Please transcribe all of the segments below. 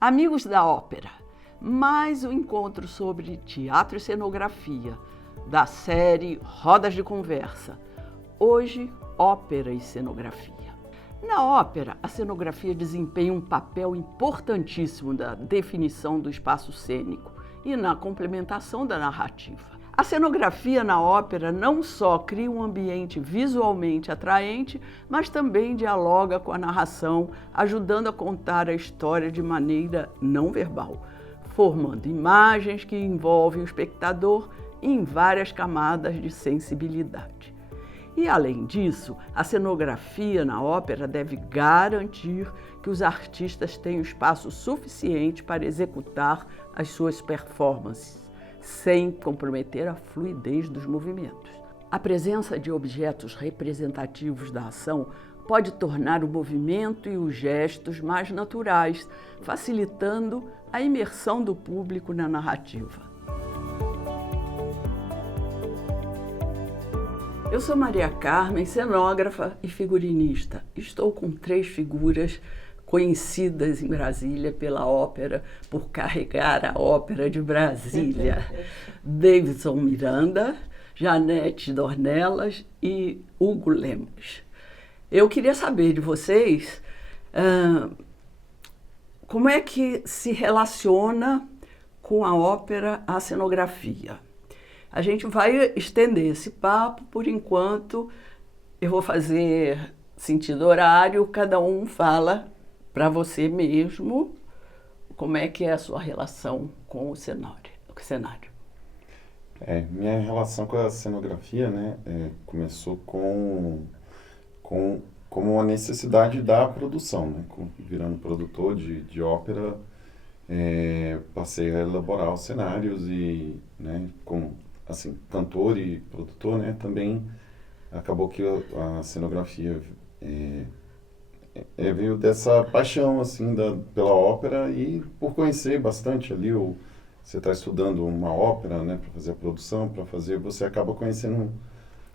Amigos da ópera, mais um encontro sobre teatro e cenografia, da série Rodas de Conversa. Hoje, ópera e cenografia. Na ópera, a cenografia desempenha um papel importantíssimo na definição do espaço cênico e na complementação da narrativa. A cenografia na ópera não só cria um ambiente visualmente atraente, mas também dialoga com a narração, ajudando a contar a história de maneira não verbal, formando imagens que envolvem o espectador em várias camadas de sensibilidade. E, além disso, a cenografia na ópera deve garantir que os artistas tenham espaço suficiente para executar as suas performances, sem comprometer a fluidez dos movimentos. A presença de objetos representativos da ação pode tornar o movimento e os gestos mais naturais, facilitando a imersão do público na narrativa. Eu sou Maria Carmen, cenógrafa e figurinista. Estou com 3 figuras conhecidas em Brasília pela ópera, por carregar a ópera de Brasília. Davidson Miranda, Janete Dornelas e Hugo Lemos. Eu queria saber de vocês como é que se relaciona com a ópera a cenografia. A gente vai estender esse papo, por enquanto eu vou fazer sentido horário, cada um fala para você mesmo como é que é a sua relação com o cenário. Minha relação com a cenografia, começou como uma necessidade da produção, né? Virando produtor de ópera, passei a elaborar os cenários e, como cantor e produtor, também acabou que a cenografia veio dessa paixão pela ópera e por conhecer bastante ali você está estudando uma ópera, para fazer a produção, você acaba conhecendo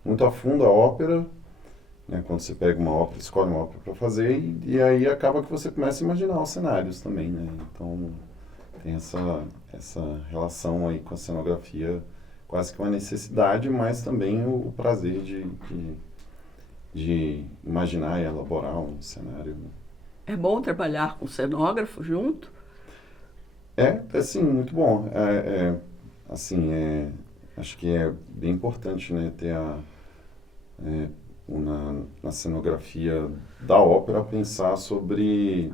muito a fundo a ópera, quando você pega uma ópera, escolhe uma ópera para fazer e aí acaba que você começa a imaginar os cenários também, Então tem essa relação aí com a cenografia, quase que uma necessidade, mas também o prazer de imaginar e elaborar um cenário. É bom trabalhar com cenógrafo junto? Sim, muito bom. Acho que é bem importante, ter na cenografia da ópera pensar sobre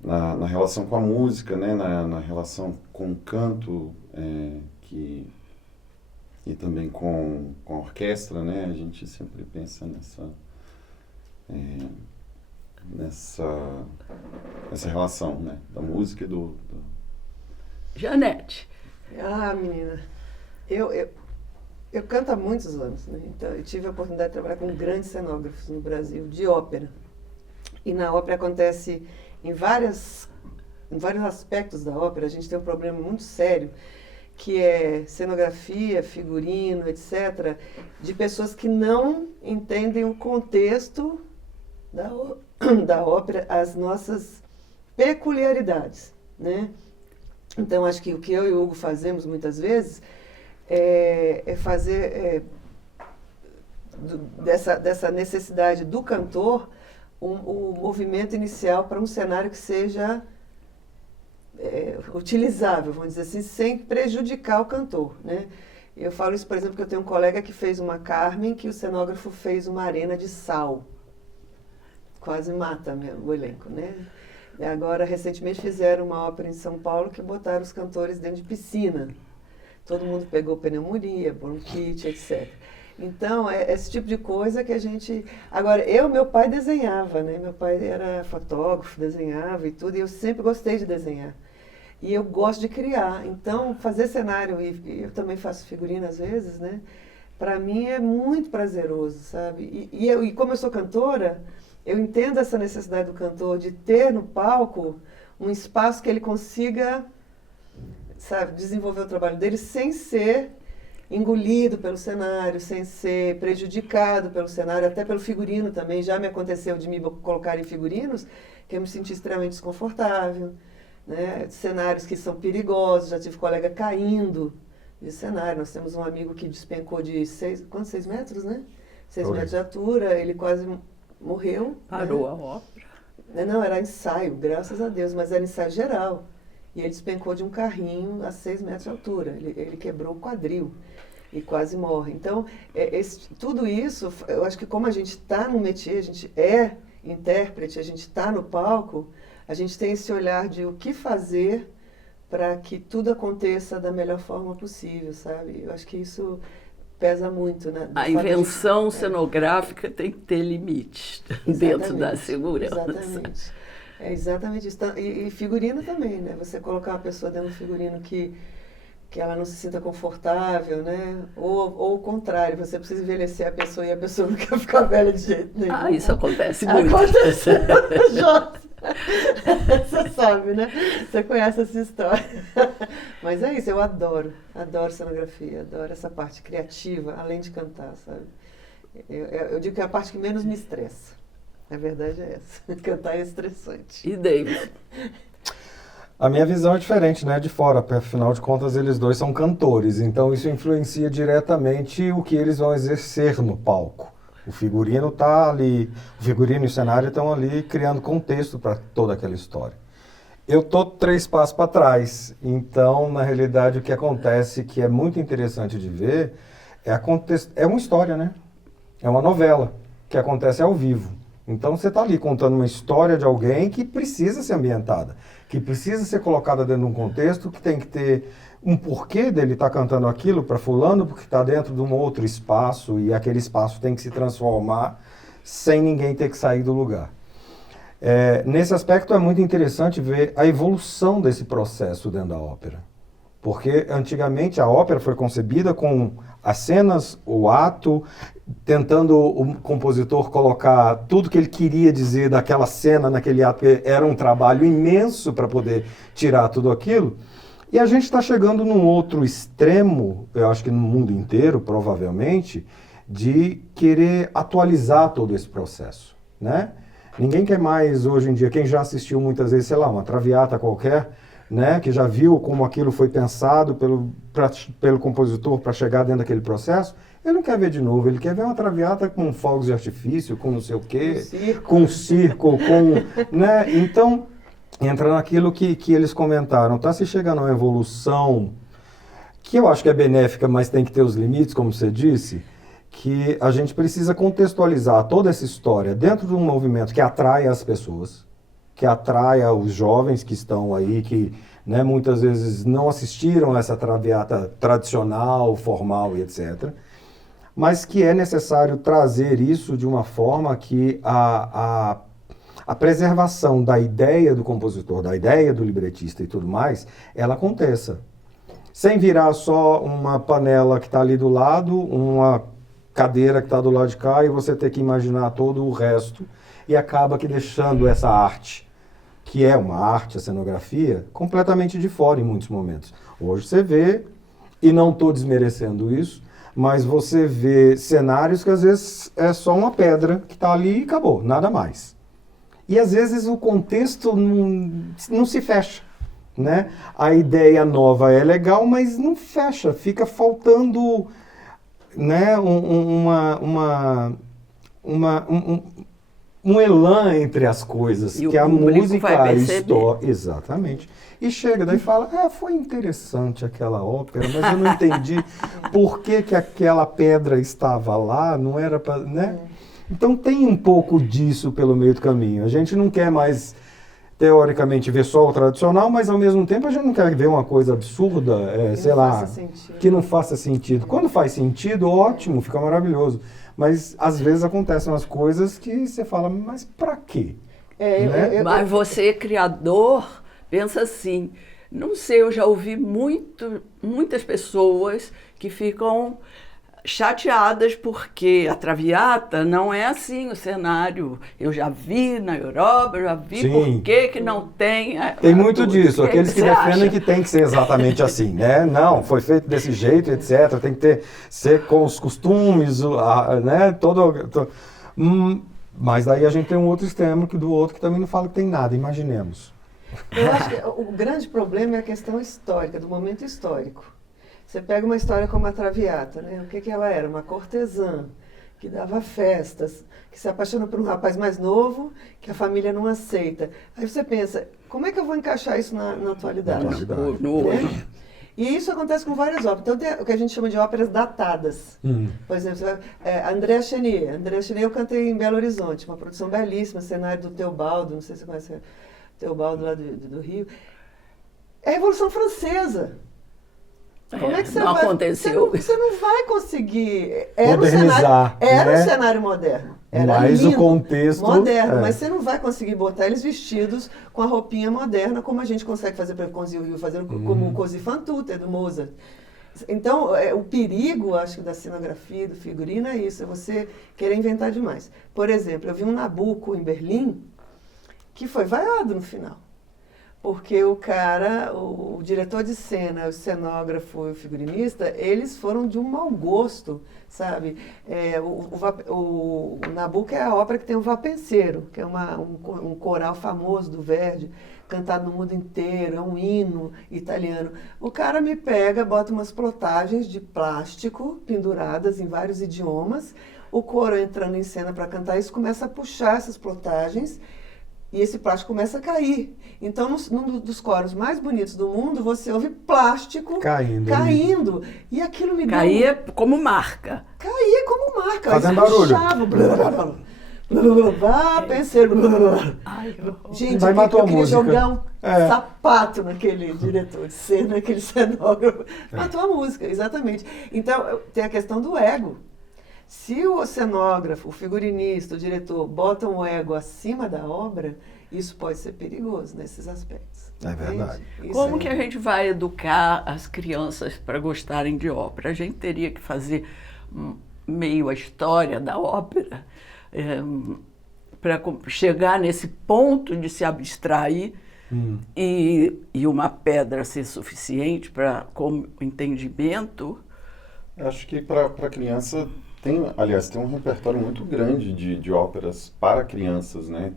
na relação com a música, na relação com o canto, e também com a orquestra, a gente sempre pensa nessa relação, da música e do... Janete. Menina, eu canto há muitos anos, Então eu tive a oportunidade de trabalhar com grandes cenógrafos no Brasil, de ópera. E na ópera acontece em vários aspectos da ópera, a gente tem um problema muito sério, que é cenografia, figurino, etc., de pessoas que não entendem o contexto da ópera, as nossas peculiaridades, Então, acho que o que eu e o Hugo fazemos muitas vezes é fazer dessa necessidade do cantor o movimento inicial para um cenário que seja utilizável, vamos dizer assim, sem prejudicar o cantor, Eu falo isso, por exemplo, que eu tenho um colega que fez uma Carmen, que o cenógrafo fez uma arena de sal. Quase mata o elenco, E agora, recentemente, fizeram uma ópera em São Paulo que botaram os cantores dentro de piscina. Todo mundo pegou pneumonia, bronquite, etc. Então, é esse tipo de coisa que a gente... Agora, meu pai desenhava, Meu pai era fotógrafo, desenhava e tudo, e eu sempre gostei de desenhar. E eu gosto de criar. Então, fazer cenário, e eu também faço figurino às vezes, Para mim é muito prazeroso, sabe? E como eu sou cantora, eu entendo essa necessidade do cantor de ter no palco um espaço que ele consiga, desenvolver o trabalho dele sem ser engolido pelo cenário, sem ser prejudicado pelo cenário, até pelo figurino também. Já me aconteceu de me colocar em figurinos que eu me senti extremamente desconfortável, né? Cenários que são perigosos, já tive colega caindo de cenário. Nós temos um amigo que despencou de 6 metros, né? 6 metros de altura, ele quase morreu. Parou né? a ópera. Não, era ensaio, graças a Deus, mas era ensaio geral. E ele despencou de um carrinho a 6 metros de altura. Ele quebrou o quadril e quase morre. Então, tudo isso, eu acho que como a gente está no métier, a gente é intérprete, a gente está no palco, a gente tem esse olhar de o que fazer para que tudo aconteça da melhor forma possível, sabe? Eu acho que isso pesa muito. Né? A invenção cenográfica tem que ter limites dentro da segurança. Exatamente. É exatamente isso. E figurino também, né? Você colocar uma pessoa dentro do figurino que ela não se sinta confortável, né? Ou o contrário, você precisa envelhecer a pessoa e a pessoa não quer ficar velha de jeito nenhum. Ah, isso acontece muito. Aconteceu, você sabe, né? Você conhece essa história. Mas é isso, eu adoro cenografia, adoro essa parte criativa, além de cantar, sabe? Eu digo que é a parte que menos me estressa. A verdade é essa. Cantar é estressante. E David? A minha visão é diferente, né? De fora, afinal de contas, eles dois são cantores, então isso influencia diretamente o que eles vão exercer no palco. O figurino tá ali, o figurino e o cenário estão ali criando contexto para toda aquela história. Eu tô 3 passos para trás, então, na realidade, o que acontece, que é muito interessante de ver, é uma história, né? É uma novela que acontece ao vivo. Então você está ali contando uma história de alguém que precisa ser ambientada, que precisa ser colocada dentro de um contexto, que tem que ter um porquê dele estar cantando aquilo para fulano, porque está dentro de um outro espaço e aquele espaço tem que se transformar sem ninguém ter que sair do lugar. Nesse aspecto é muito interessante ver a evolução desse processo dentro da ópera. Porque antigamente a ópera foi concebida com as cenas, o ato, tentando o compositor colocar tudo que ele queria dizer daquela cena, naquele ato, porque era um trabalho imenso para poder tirar tudo aquilo. E a gente está chegando num outro extremo, eu acho que no mundo inteiro, provavelmente, de querer atualizar todo esse processo, né? Ninguém quer mais, hoje em dia, quem já assistiu muitas vezes, sei lá, uma Traviata qualquer, né, que já viu como aquilo foi pensado pelo compositor para chegar dentro daquele processo, ele não quer ver de novo, ele quer ver uma Traviata com fogos de artifício, com não sei o quê, com circo, né? Então, entra naquilo que eles comentaram, tá se chegando a uma evolução que eu acho que é benéfica, mas tem que ter os limites, como você disse, que a gente precisa contextualizar toda essa história dentro de um movimento que atrai as pessoas, que atraia os jovens que estão aí, que, né, muitas vezes não assistiram a essa Traviata tradicional, formal e etc. Mas que é necessário trazer isso de uma forma que a preservação da ideia do compositor, da ideia do libretista e tudo mais, ela aconteça. Sem virar só uma panela que está ali do lado, uma cadeira que está do lado de cá e você ter que imaginar todo o resto e acaba que deixando essa arte, que é uma arte, a cenografia, completamente de fora em muitos momentos. Hoje você vê, e não estou desmerecendo isso, mas você vê cenários que às vezes é só uma pedra que está ali e acabou, nada mais. E às vezes o contexto não se fecha, né? A ideia nova é legal, mas não fecha, fica faltando, né, um elan entre as coisas, e que a música, a história. Exatamente. E chega daí e fala, foi interessante aquela ópera, mas eu não entendi por que aquela pedra estava lá, não era para, né? Então tem um pouco disso pelo meio do caminho. A gente não quer mais, teoricamente, ver só o tradicional, mas ao mesmo tempo a gente não quer ver uma coisa absurda, sei lá, que não faça sentido. Quando faz sentido, ótimo, fica maravilhoso. Mas às vezes acontecem umas coisas que você fala, mas pra quê? Né? Mas você, criador, pensa assim, não sei, eu já ouvi muitas pessoas que ficam chateadas porque a Traviata não é assim o cenário. Eu já vi na Europa, já vi. Sim. Por que não tem. Tem muito disso, aqueles que defendem que tem que ser exatamente assim, né? Não, foi feito desse jeito, etc. Tem que ser com os costumes, né? Mas daí a gente tem um outro extremo do outro que também não fala que tem nada, imaginemos. Eu acho que o grande problema é a questão histórica, do momento histórico. Você pega uma história como a Traviata, né? O que ela era? Uma cortesã que dava festas, que se apaixona por um rapaz mais novo, que a família não aceita. Aí você pensa, como é que eu vou encaixar isso na atualidade? Né? E isso acontece com várias óperas. Então tem o que a gente chama de óperas datadas. Por exemplo, André Chenier. André Chenier eu cantei em Belo Horizonte, uma produção belíssima, cenário do Teobaldo, não sei se você conhece o Teobaldo lá do Rio. É a Revolução Francesa. Como é que você não vai, aconteceu. Você não vai conseguir. Modernizar, Era né? um cenário moderno. Era Mas lindo, o contexto... moderno, mas você não vai conseguir botar eles vestidos com a roupinha moderna, como a gente consegue fazer, por exemplo, com o Rio, fazendo como o Così fan tutte, do Mozart. Então, o perigo, acho que, da cenografia, do figurino é isso, é você querer inventar demais. Por exemplo, eu vi um Nabucco em Berlim, que foi vaiado no final. Porque o cara, o diretor de cena, o cenógrafo e o figurinista, eles foram de um mau gosto, sabe? O Nabucco é a ópera que tem o Vapenseiro, que é um coral famoso do Verdi, cantado no mundo inteiro, é um hino italiano. O cara me pega, bota umas plotagens de plástico penduradas em vários idiomas, o coro entrando em cena para cantar isso, começa a puxar essas plotagens, e esse plástico começa a cair. Então, num dos coros mais bonitos do mundo, você ouve plástico caindo. E aquilo me deu... Caía como marca. Caía como marca. Fazendo barulho. Pensei... Gente, Vai matar eu queria música. jogar um sapato naquele diretor de cena, naquele cenógrafo. Matou a música, exatamente. Então, tem a questão do ego. Se o cenógrafo, o figurinista, o diretor botam o ego acima da obra, isso pode ser perigoso nesses aspectos. É verdade. Como que a gente vai educar as crianças para gostarem de ópera? A gente teria que fazer meio a história da ópera para chegar nesse ponto de se abstrair e uma pedra ser suficiente para como entendimento. Acho que para criança tem um repertório muito grande de óperas para crianças, né?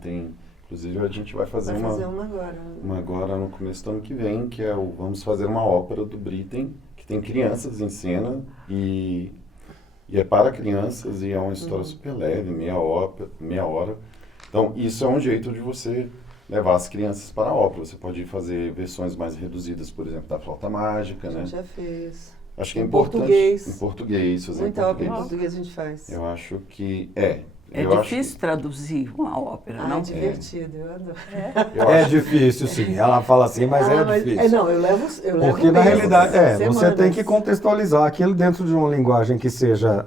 Inclusive a gente vai fazer uma agora no começo do ano que vem, que é vamos fazer uma ópera do Britten, que tem crianças em cena e é para crianças e é uma história super leve, meia hora. Então isso é um jeito de você levar as crianças para a ópera. Você pode fazer versões mais reduzidas, por exemplo, da Flauta Mágica, né? A gente já fez. Acho que é Em importante. português. Em português, fazer Muita em ópera português. em português a gente faz. Eu acho que É difícil traduzir uma ópera, não? É divertido, eu adoro. É difícil, sim. Ela fala assim, mas difícil. Não, eu levo Porque na meses, realidade, você semanas. tem que contextualizar aquilo dentro de uma linguagem que seja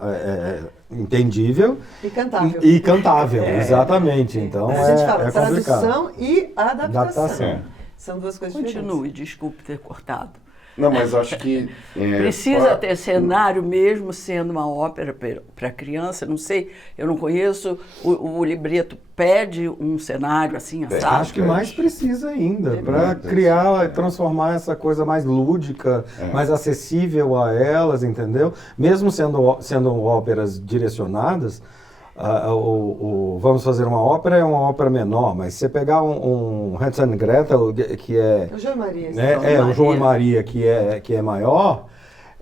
entendível E cantável. cantável, exatamente. Então A gente fala complicado. tradução e adaptação. São duas coisas diferentes. Continue, desculpe ter cortado. Não, mas acho que... Precisa ter cenário mesmo sendo uma ópera para criança, não sei, eu não conheço, o libreto pede um cenário assim, assado? Acho que mais precisa ainda, para criar, transformar essa coisa mais lúdica, mais acessível a elas, entendeu? Mesmo sendo óperas direcionadas, Vamos Fazer uma Ópera é uma ópera menor, mas se você pegar um Hansel e Gretel, que é... O João e Maria. O João e Maria, que é maior,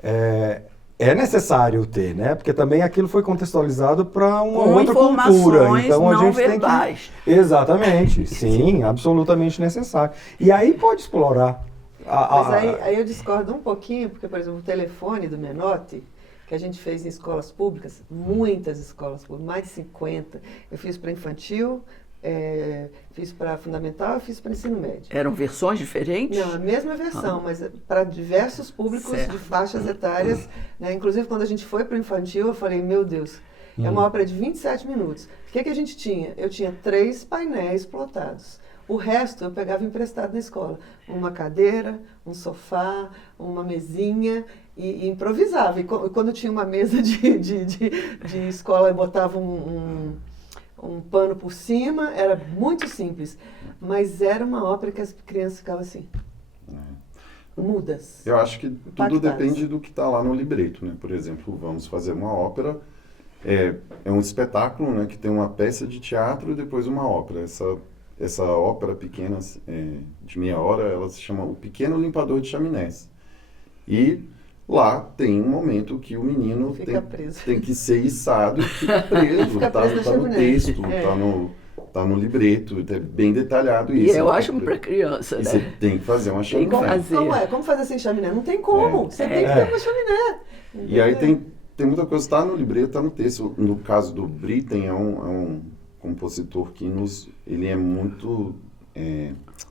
é necessário ter, né? Porque também aquilo foi contextualizado para uma outra cultura. Então a gente verbais. tem que... Exatamente, sim, absolutamente necessário. E aí pode explorar. Mas aí eu discordo um pouquinho, porque, por exemplo, o telefone do Menotti, que a gente fez em escolas públicas, muitas escolas públicas, mais de 50. Eu fiz para infantil, fiz para fundamental e fiz para ensino médio. Eram versões diferentes? Não, a mesma versão, mas para diversos públicos de faixas etárias. Né? Inclusive, quando a gente foi para o infantil, eu falei, meu Deus, é uma ópera de 27 minutos. O que a gente tinha? Eu tinha 3 painéis plotados. O resto eu pegava emprestado na escola. Uma cadeira, um sofá, uma mesinha e improvisava. E quando tinha uma mesa de escola, eu botava um pano por cima, era muito simples. Mas era uma ópera que as crianças ficavam assim, mudas. Eu acho que tudo impactadas. depende do que está lá no libreto, né? Por exemplo, Vamos Fazer uma Ópera. É um espetáculo, né, que tem uma peça de teatro e depois uma ópera. essa ópera pequena, de meia hora, ela se chama O Pequeno Limpador de Chaminés. E lá tem um momento que o menino tem que ser içado e fica preso. Tá no texto, tá no libreto, é bem detalhado isso. E é ótimo para criança, né? Você tem que fazer uma chaminé. Como fazer sem chaminé? Não tem como. Você tem que ter uma chaminé. E aí tem muita coisa, está no libreto, está no texto. No caso do Britten, é um compositor que ele é muito...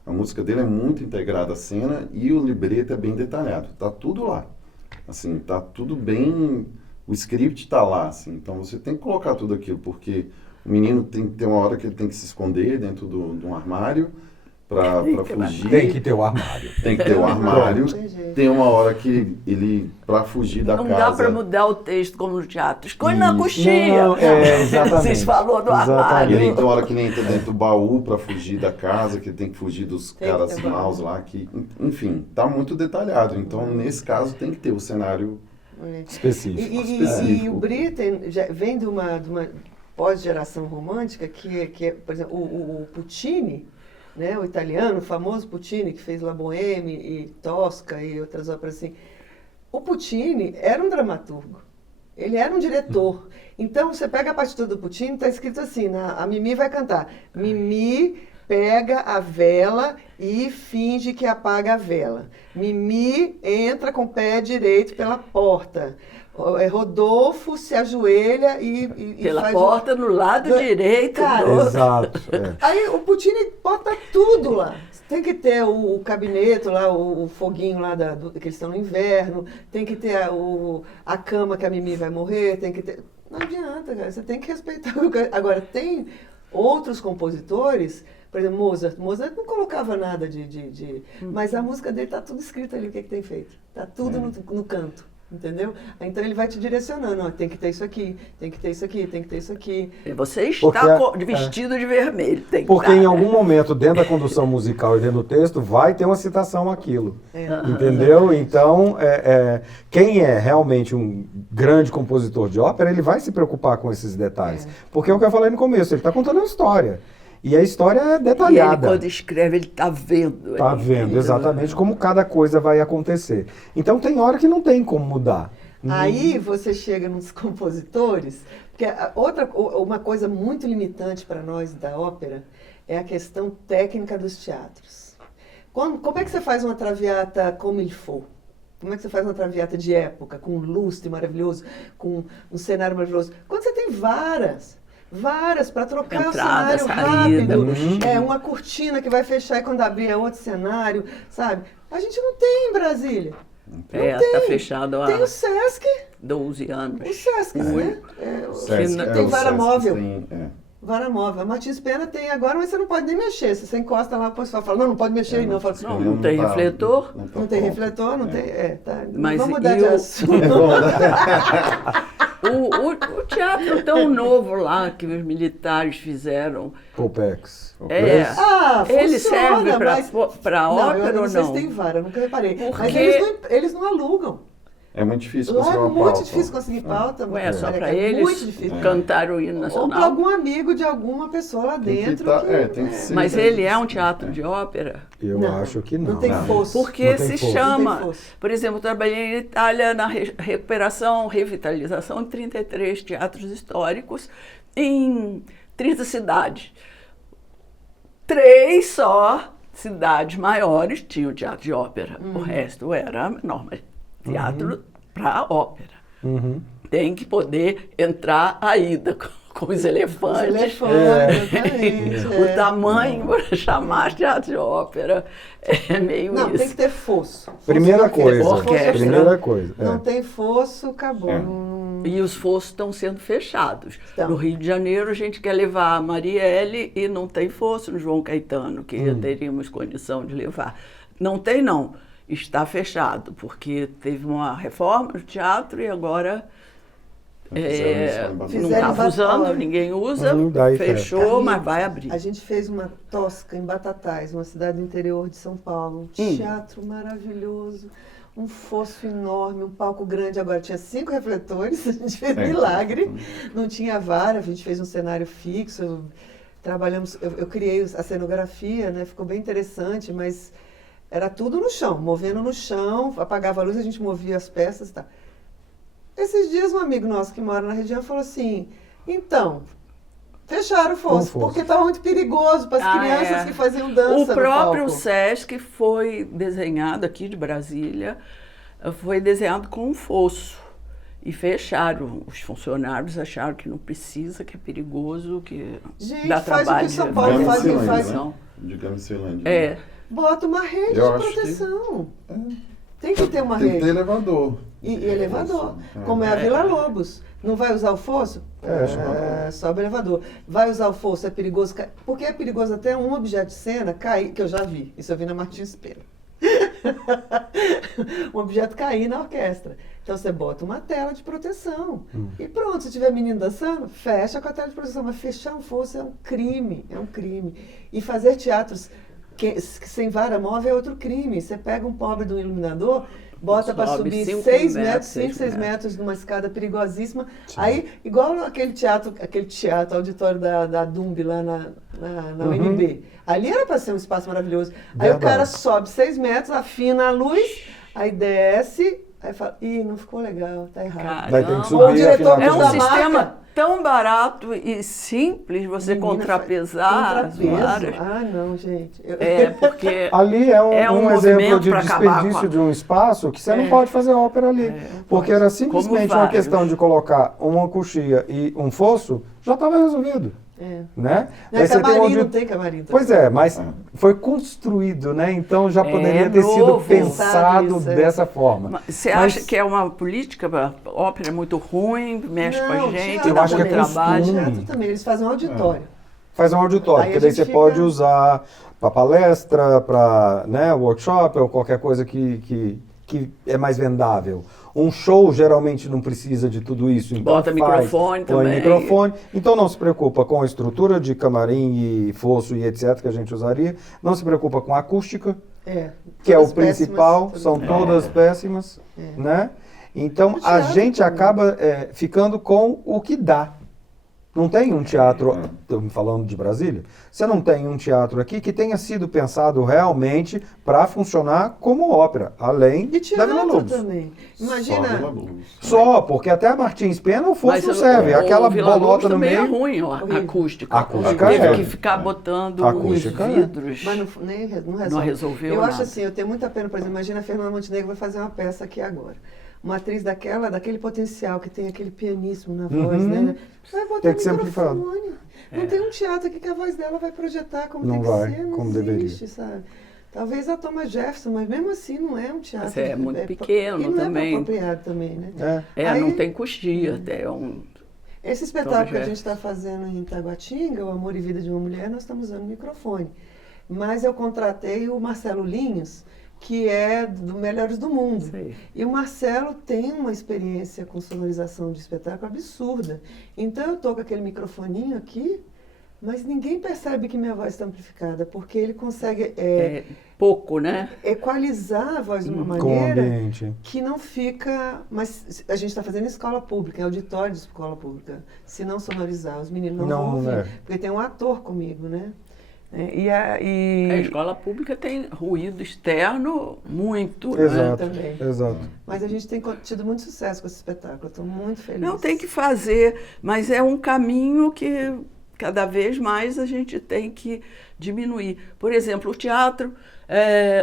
a música dele é muito integrada à cena e o libreto é bem detalhado. Tá tudo lá. Assim, tá tudo bem... O script tá lá, assim. Então você tem que colocar tudo aquilo, porque o menino tem que ter uma hora que ele tem que se esconder dentro de um armário para fugir. Tem que ter o armário. Tem que ter o armário. Tem uma hora que ele, para fugir da casa... Não dá para mudar o texto como no teatro. Escolhe na coxinha. Exatamente. Vocês falou do armário. E aí tem uma hora que ele entra dentro do baú para fugir da casa, que ele tem que fugir dos caras maus lá. Enfim, tá muito detalhado. Então, nesse caso, tem que ter o cenário específico. E o Britten vem de uma pós-geração romântica que é, por exemplo, o Puccini, né, o italiano, o famoso Puccini, que fez La Bohème e Tosca e outras óperas assim. O Puccini era um dramaturgo, ele era um diretor. Então, você pega a partitura do Puccini, está escrito assim, a Mimi vai cantar. Mimi pega a vela e finge que apaga a vela. Mimi entra com o pé direito pela porta. Rodolfo se ajoelha e pela faz porta no lado direito. Exato. Aí o Puccini bota tudo lá. Tem que ter o gabinete lá, o foguinho lá que eles estão no inverno. Tem que ter a cama que a Mimi vai morrer. Tem que ter... Não adianta, cara. Você tem que respeitar. Agora, tem outros compositores... Por exemplo, Mozart não colocava nada mas a música dele está tudo escrito ali, o que tem feito. Está tudo no canto, entendeu? Então ele vai te direcionando, ó, tem que ter isso aqui, tem que ter isso aqui, tem que ter isso aqui. E você está vestido de vermelho, tem que Porque em algum momento, dentro da condução musical e dentro do texto, vai ter uma citação àquilo, entendeu? Então, quem é realmente um grande compositor de ópera, ele vai se preocupar com esses detalhes. Porque é o que eu falei no começo, ele está contando uma história. E a história é detalhada. E ele, quando escreve, ele está vendo. Está vendo, exatamente, como cada coisa vai acontecer. Então, tem hora que não tem como mudar. Aí você chega nos compositores, porque uma coisa muito limitante para nós da ópera é a questão técnica dos teatros. Como é que você faz uma traviata como il faut? Como é que você faz uma traviata de época, com um lustre maravilhoso, com um cenário maravilhoso? Quando você tem varas para trocar entrada, o cenário saída, rápido. Uma cortina que vai fechar e quando abrir é outro cenário, sabe? A gente não tem em Brasília. Está fechado há tem o Sesc. 12 anos. O Sesc, né? O Sesc, tem vara móvel. Tem, Vara móvel. A Martins Pena tem agora, mas você não pode nem mexer. Se você encosta lá, o pessoal fala, não pode mexer. Não tem refletor. Não tem refletor, não tem... Mas vamos mudar de assunto. O teatro tão novo lá que os militares fizeram. Copex. Ele serve para ópera ou não? Não sei se tem vara, eu nunca reparei. Porque... Mas eles não alugam. É muito difícil lá conseguir uma pauta. É muito difícil conseguir pauta. É só para eles cantar o hino nacional. Ou para algum amigo de alguma pessoa lá dentro. Mas ele é um teatro de ópera? Eu acho que não. Não tem fosso. Porque se chama... Por exemplo, eu trabalhei em Itália na revitalização de 33 teatros históricos em 30 cidades. 3 só cidades maiores tinham teatro de ópera. O resto era normal. Teatro para ópera. Tem que poder entrar a ida com os elefantes. O tamanho para chamar teatro de ópera é meio não, isso. Tem que ter fosso. Primeira coisa. Não tem fosso, acabou. E os fossos estão sendo fechados. No Rio de Janeiro, a gente quer levar a Marielle e não tem fosso no João Caetano, que teríamos condição de levar. Não tem, não. Está fechado, porque teve uma reforma do teatro e agora não estava usando, ninguém usa, fechou, mas vai abrir. A gente fez uma Tosca em Batatais, uma cidade do interior de São Paulo, um teatro maravilhoso, um fosso enorme, um palco grande, agora tinha 5 refletores, a gente fez milagre, não tinha vara, a gente fez um cenário fixo, trabalhamos, eu criei a cenografia, né? Ficou bem interessante, mas era tudo no chão, movendo no chão, apagava a luz, a gente movia as peças e tal. Esses dias um amigo nosso que mora na região falou assim, então, fecharam o fosso, porque estava muito perigoso para as crianças que faziam dança O próprio no palco. Sesc foi desenhado aqui de Brasília, foi desenhado com um fosso. E fecharam. Os funcionários acharam que não precisa, que é perigoso, que Gente, dá faz trabalho. o que São Paulo Digamos faz, Ceilândia, faz. né? Digamos Ceilândia. É. Bota uma rede de Eu acho proteção. Tem que ter uma Tem que rede. ter elevador. E elevador. Isso, é. Como é a Vila Lobos. Não vai usar o fosso? Sobe o elevador. Vai usar o fosso, é perigoso. Porque é perigoso até um objeto de cena cair, que eu já vi. Isso eu vi na Martins Pena. Um objeto cair na orquestra. Então você bota uma tela de proteção. E pronto, se tiver menino dançando, fecha com a tela de proteção. Mas fechar um fosso é um crime. É um crime. E fazer teatros sem vara móvel é outro crime. Você pega um pobre do iluminador, bota para subir 6 metros, 5, 6 metros numa escada perigosíssima. Sim. Aí, igual aquele teatro auditório da Dumb lá na UNB. Ali era para ser um espaço maravilhoso. Aí o cara sobe 6 metros, afina a luz, aí desce, aí fala, ih, não ficou legal, tá errado. Daí tem que Ou o subir diretor É um da sistema marca, tão barato e simples você contrapesar as varas. Ah, não, gente. Porque ali é um exemplo de desperdício com a... de um espaço que você não pode fazer ópera ali. Porque era simplesmente uma questão de colocar uma coxia e um fosso, já estava resolvido. Né? Não é camarim, não tem camarim. Pois é, mas foi construído, né? Então já poderia ter sido pensado dessa forma. Você acha que é uma política? A ópera é muito ruim, mexe com a gente, eu acho que é trabalho. Teatro também, eles fazem um auditório. Faz um auditório, porque daí você pode usar para palestra, para workshop ou qualquer coisa que é mais vendável. Um show geralmente não precisa de tudo isso. Então bota microfone também. Microfone. Então não se preocupa com a estrutura de camarim e fosso e etc. que a gente usaria. Não se preocupa com a acústica, que é o principal. São todas péssimas. Né? Então a gente acaba ficando com o que dá. Não tem um teatro, estamos falando de Brasília, você não tem um teatro aqui que tenha sido pensado realmente para funcionar como ópera, além da Vila Lobos. Também. Imagina. Só, porque até a Martins Pena o fosso não serve. Aquela bolota no meio. É ruim, ó, a acústica. A acústica teve que ficar botando os vidros. Mas não resolve. Não resolveu eu nada. acho assim, eu tenho muita pena, por exemplo, imagina a Fernanda Montenegro vai fazer uma peça aqui agora. Uma atriz daquele potencial, que tem aquele pianismo na voz, né? Vai botar microfone. Não tem um teatro aqui que a voz dela vai projetar como tem que ser, não existe, sabe? Talvez a Thomas Jefferson, mas mesmo assim não é um teatro. Mas é muito pequeno e não também. É apropriado também, né? Aí, não tem coxia, até Esse espetáculo que a gente está fazendo em Taguatinga, O Amor e Vida de uma Mulher, nós estamos usando microfone. Mas eu contratei o Marcelo Linhos, que é do Melhores do Mundo. Sei. E o Marcelo tem uma experiência com sonorização de espetáculo absurda. Então eu estou com aquele microfoninho aqui, mas ninguém percebe que minha voz está amplificada, porque ele consegue pouco, né? Equalizar a voz de uma maneira que não fica... Mas a gente está fazendo em escola pública, em auditório de escola pública. Se não sonorizar, os meninos não vão ouvir. Porque tem um ator comigo, né? A escola pública tem ruído externo muito, exato, né? Exato. Mas a gente tem tido muito sucesso com esse espetáculo, eu estou muito feliz. Não, tem que fazer, mas é um caminho que cada vez mais a gente tem que diminuir. Por exemplo, o teatro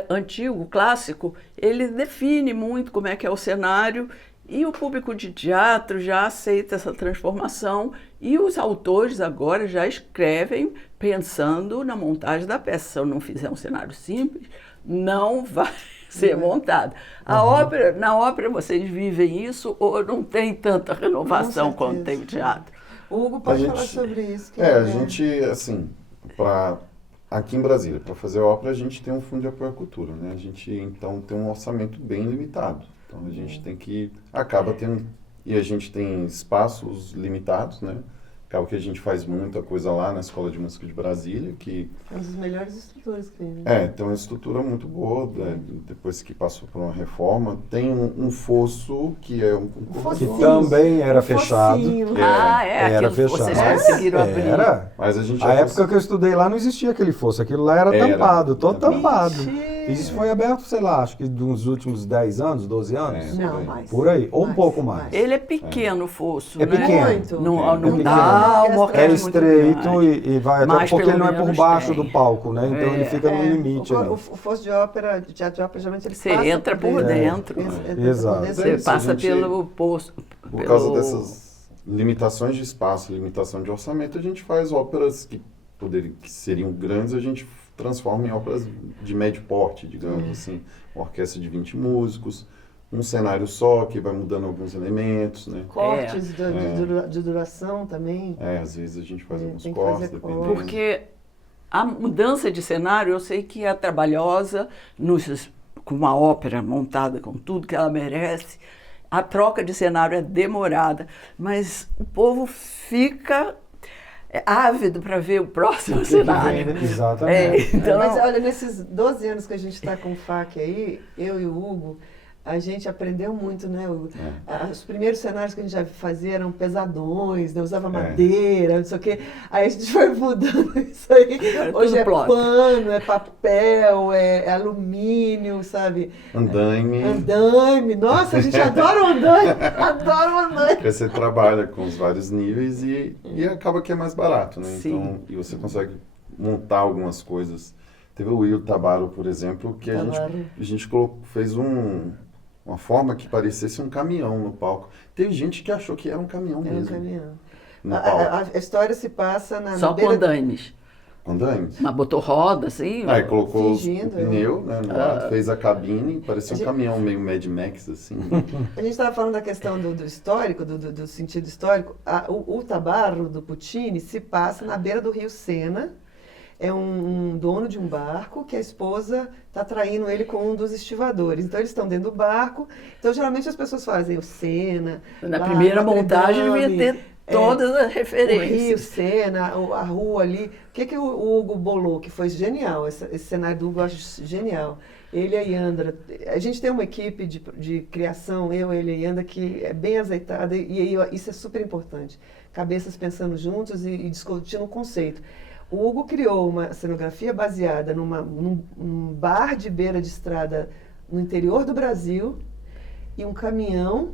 antigo, clássico, ele define muito como é que é o cenário. E o público de teatro já aceita essa transformação e os autores agora já escrevem pensando na montagem da peça. Se eu não fizer um cenário simples, não vai ser montado. Na ópera vocês vivem isso ou não tem tanta renovação quanto tem o teatro? O Hugo pode falar sobre isso. A gente, assim, aqui em Brasília, para fazer ópera, a gente tem um fundo de apoio à cultura, né? A gente, então, tem um orçamento bem limitado. Então, a gente tem que... acaba tendo... E a gente tem espaços limitados, né? acaba que a gente faz muita coisa lá na Escola de Música de Brasília, que É um dos melhores estrutores que tem, né? tem uma estrutura muito boa, depois que passou por uma reforma. Tem um fosso que é um Que Focinho. também era fechado. Focinho. Era aquilo que vocês fechado. conseguiram abrir. Era. Mas a gente A já época que eu estudei lá não existia aquele fosso, aquilo lá era tampado, todo tampado. Mentira. Isso foi aberto, sei lá, acho que nos últimos 10 anos, 12 anos. Não, mais. Por aí, ou um pouco mais. Ele é pequeno o fosso, É né? pequeno. Muito. Não pequeno. dá uma É orquestra muito estreito grande. e vai até Mas porque pelo ele não é por menos baixo tem. do palco, né? Então ele fica no limite o, ali. o fosso de ópera, de teatro de ópera, geralmente ele Você passa entra por dentro. Exato. Mas Você é isso, passa a gente- pelo poço. Por causa dessas limitações de espaço, limitação de orçamento, a gente faz óperas que seriam grandes, a gente transforma em óperas de médio porte, digamos assim. Uma orquestra de 20 músicos, um cenário só, que vai mudando alguns elementos, né? Cortes de duração também. Às vezes a gente faz alguns tem que cortes, fazer dependendo. cortes. Porque a mudança de cenário, eu sei que é trabalhosa, com uma ópera montada com tudo que ela merece. A troca de cenário é demorada, mas o povo fica ávido para ver o próximo cenário. Exatamente. Então, Mas olha, nesses 12 anos que a gente está com o FAC aí, eu e o Hugo, a gente aprendeu muito, né? Os primeiros cenários que a gente já fazia eram pesadões, né? Usava madeira, não sei o quê. Aí a gente foi mudando isso aí. Agora Hoje tudo é plotter. pano, é papel, é alumínio, sabe? Andaime. Nossa, a gente adora o andaime. Adora o andaime. Porque você trabalha com os vários níveis e acaba que é mais barato, né? Sim. Então, e você consegue montar algumas coisas. Teve o Will Tabaro, por exemplo, que a gente fez uma forma que parecesse um caminhão no palco. Teve gente que achou que era um caminhão É um mesmo. caminhão. No palco. A história se passa na só com beira... andaimes. Andaimes. Mas botou roda, assim. Aí colocou o Fingindo, pneu, né, no lado, fez a cabine, parecia um caminhão meio Mad Max, assim. A gente estava falando da questão do histórico, do sentido histórico. O Tabarro, do Puccini, se passa na beira do rio Sena. É um dono de um barco que a esposa está traindo ele com um dos estivadores. Então, eles estão dentro do barco. Então, geralmente, as pessoas fazem o Sena. Na lá, primeira Notre montagem Dame, devia ter todas as o rio referências. Sena, a rua ali. O que o Hugo bolou, que foi genial. Esse cenário do Hugo eu acho genial. Ele e a Yandra. A gente tem uma equipe de criação, ele e a Yandra, que é bem azeitada. E isso é super importante. Cabeças pensando juntos e discutindo um conceito. O Hugo criou uma cenografia baseada num bar de beira de estrada no interior do Brasil e um caminhão.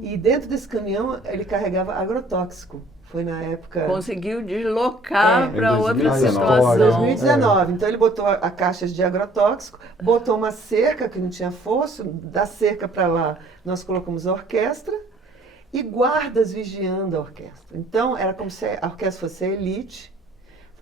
E dentro desse caminhão ele carregava agrotóxico. Foi na época... Conseguiu deslocar Em para outra 2019. situação. 2019. Então ele botou a caixas de agrotóxico, botou uma cerca que não tinha fosso, da cerca para lá nós colocamos a orquestra e guardas vigiando a orquestra. Então era como se a orquestra fosse a elite,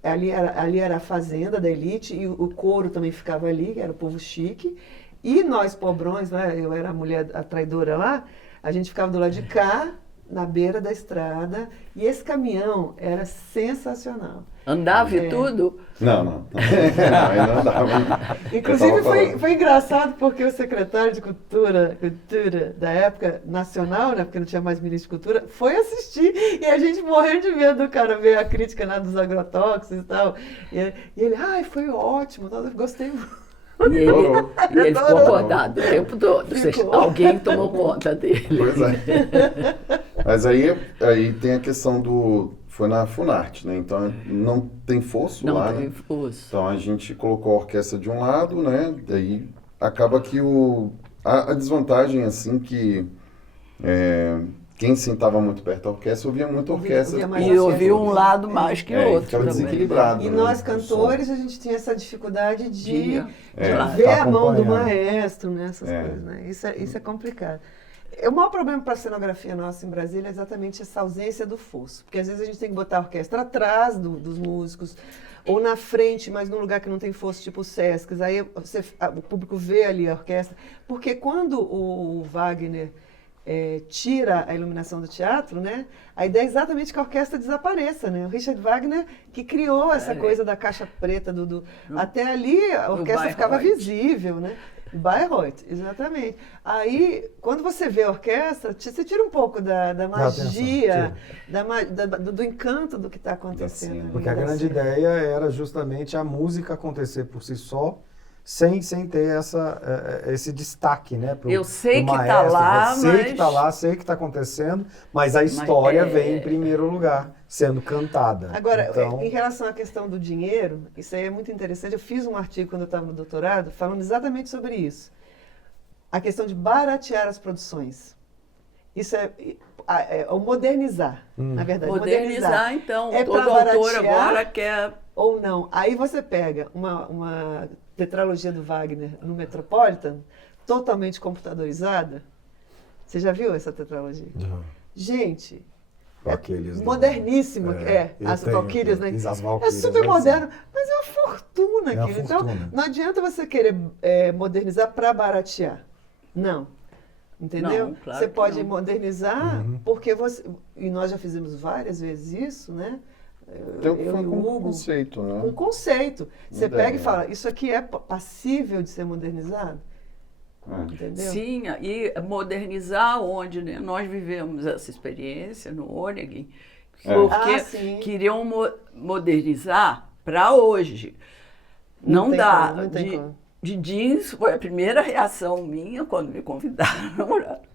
ali era a fazenda da elite e o coro também ficava ali, que era o povo chique, e nós pobrões, né, eu era a mulher, a traidora lá, a gente ficava do lado de cá, na beira da estrada, e esse caminhão era sensacional. Andava e tudo? Não. Aí não dava. Inclusive foi engraçado porque o secretário de cultura da época nacional, né, porque não tinha mais ministro de cultura, foi assistir e a gente morrendo de medo do cara ver a crítica, né, dos agrotóxicos e tal. E ele, foi ótimo, eu gostei muito. E ele ficou Adorou. acordado o tempo todo. Ficou. Alguém tomou conta dele. Pois é. Mas aí tem a questão foi na Funarte, né? Então não tem fosso Não lá, tem né? fosso. Então a gente colocou a orquestra de um lado, né? Daí acaba que a desvantagem, assim, que quem sentava muito perto da orquestra ouvia muito a orquestra. Ouvia mais E ouviu um lado mais que o outro. Ficava também. desequilibrado. E né, nós, o cantores, a gente tinha essa dificuldade de Claro. ver Tá a mão do acompanhando. maestro, né? Essas coisas, né? Isso é complicado. O maior problema para a cenografia nossa em Brasília é exatamente essa ausência do fosso. Porque às vezes a gente tem que botar a orquestra atrás dos músicos, ou na frente, mas num lugar que não tem fosso, tipo o Sesc. Aí o público vê ali a orquestra. Porque quando o Wagner tira a iluminação do teatro, né? A ideia é exatamente que a orquestra desapareça, né? O Richard Wagner que criou essa coisa da caixa preta até ali a orquestra ficava Bayreuth. visível, né? Bayreuth, exatamente. Aí, quando você vê a orquestra, você tira um pouco da magia, do encanto do que está acontecendo. cena. ali, Porque a da grande cena. ideia era justamente a música acontecer por si só, sem ter esse destaque, né? Eu sei pro que tá maestro. lá, Sei mas- que está lá, sei que está acontecendo, mas a história vem em primeiro lugar, sendo cantada. Agora, Então, em relação à questão do dinheiro, isso aí é muito interessante. Eu fiz um artigo quando eu estava no doutorado falando exatamente sobre isso. A questão de baratear as produções. Isso é o modernizar, na verdade. Modernizar, então. É Todo pra autor baratear? agora quer... Ou não. Aí você pega uma tetralogia do Wagner no Metropolitan, totalmente computadorizada. Você já viu essa tetralogia? Gente, aqueles moderníssimo, as Valquírias, né? As É Valquírias, super né? moderno, mas é uma fortuna É uma aquilo. Então, fortuna. não adianta você querer modernizar para baratear. Não. Entendeu? Não, claro você que pode não. modernizar porque você. E nós já fizemos várias vezes isso, né? Então, Eu foi e o com Hugo. conceito, né? Um conceito. Você Ideia. pega e fala, isso aqui é passível de ser modernizado? É. Entendeu? Sim, e modernizar onde, né? Nós vivemos essa experiência no Onegin, porque sim. queriam modernizar para hoje. Não tem dá. como, não tem como. De jeans foi a primeira reação minha quando me convidaram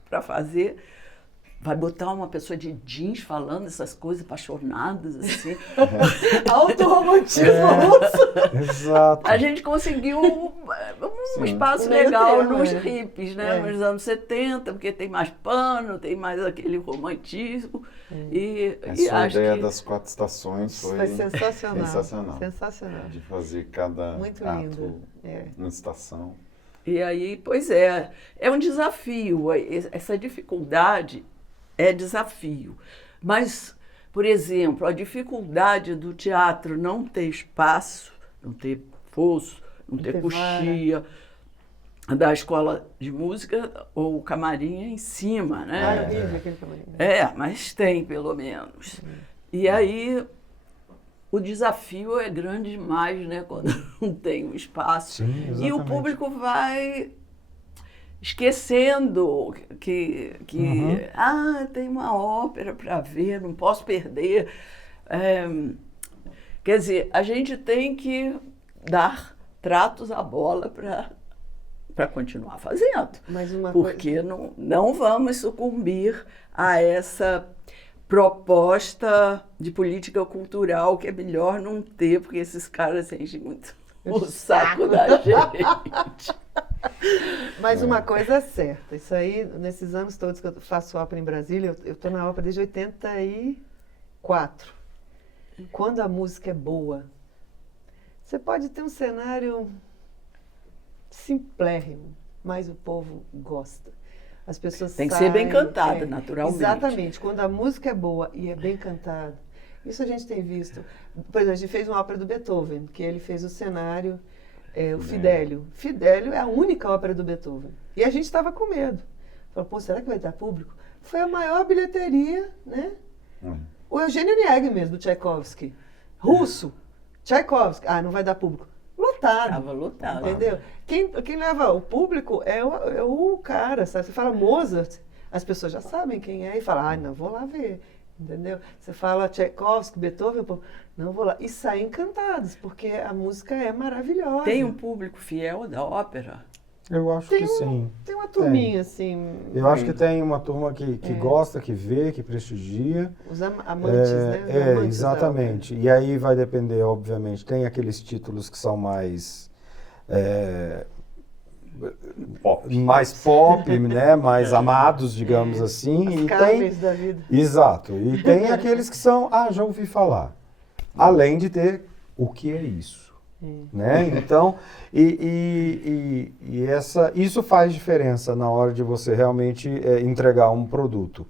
para fazer. Vai botar uma pessoa de jeans falando essas coisas apaixonadas, assim. Autorromantismo russo. Exato. A gente conseguiu um espaço Um meio legal termo, nos né? hippies, né? É. Nos anos 70, porque tem mais pano, tem mais aquele romantismo. E Essa acho ideia que das 4 estações foi Foi sensacional. sensacional. Sensacional. De fazer cada Muito ato lindo. É. uma estação. E aí, pois é um desafio. Essa dificuldade é desafio. Mas, por exemplo, a dificuldade do teatro não ter espaço, não ter fosso, não ter ter coxia, da escola de música ou camarim é em cima, né? Ah, horrível aquele camarim. Mas tem, pelo menos. E aí, o desafio é grande demais, né? Quando não tem um espaço. Sim, E o exatamente. público vai esquecendo que tem uma ópera para ver, não posso perder. Quer dizer, a gente tem que dar tratos à bola para continuar fazendo. Mas uma Porque não vamos sucumbir a essa proposta de política cultural que é melhor não ter, porque esses caras enchem muito o saco da gente. Mas uma coisa é certa, isso aí, nesses anos todos que eu faço ópera em Brasília, eu estou na ópera desde 84. Quando a música é boa, você pode ter um cenário simplérrimo, mas o povo gosta. As pessoas Tem que ser bem saem, cantada, naturalmente. Exatamente, quando a música é boa e é bem cantada. Isso a gente tem visto. Por exemplo, a gente fez uma ópera do Beethoven, que ele fez o cenário, o Fidélio. Fidélio é a única ópera do Beethoven. E a gente estava com medo. Falou, pô, será que vai dar público? Foi a maior bilheteria, né? O Eugênio Onegin mesmo, do Tchaikovsky. Russo. Tchaikovsky. Ah, não vai dar público. Lotado. Estava lotado. Entendeu? Quem leva o público é o cara, sabe? Você fala Mozart, as pessoas já sabem quem é e falam, não, vou lá ver. Entendeu? Você fala Tchaikovsky, Beethoven, o povo, não vou lá. E saem encantados, porque a música é maravilhosa. Tem um público fiel da ópera? Eu acho que sim. Tem uma turminha, assim, Eu acho que tem uma turma que gosta, que vê, que prestigia. os amantes, né? Os amantes da Exatamente. E aí vai depender, obviamente, tem aqueles títulos que são mais pop, né? Mais amados, digamos assim. As E Carmens da vida. Exato. E tem aqueles que são, já ouvi falar. Além de ter o que é isso. Né? Então, isso faz diferença na hora de você realmente entregar um produto.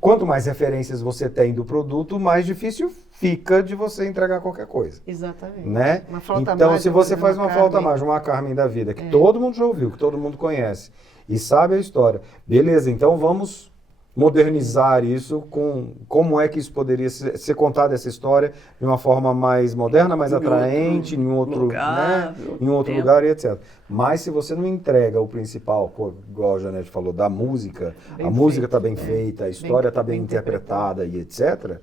Quanto mais referências você tem do produto, mais difícil fica de você entregar qualquer coisa. Exatamente. Né? Uma flauta Então, mágica, se você por faz exemplo, uma flauta Carmen. mágica, uma Carmen da vida, que todo mundo já ouviu, que todo mundo conhece, e sabe a história, beleza, então vamos modernizar isso, como é que isso poderia ser contada, essa história, de uma forma mais moderna, mais atraente, em outro lugar, né, em outro lugar e etc. Mas se você não entrega o principal, igual a Janete falou, da música, Bem a música feito, está bem feita, a história está bem interpretada e etc.,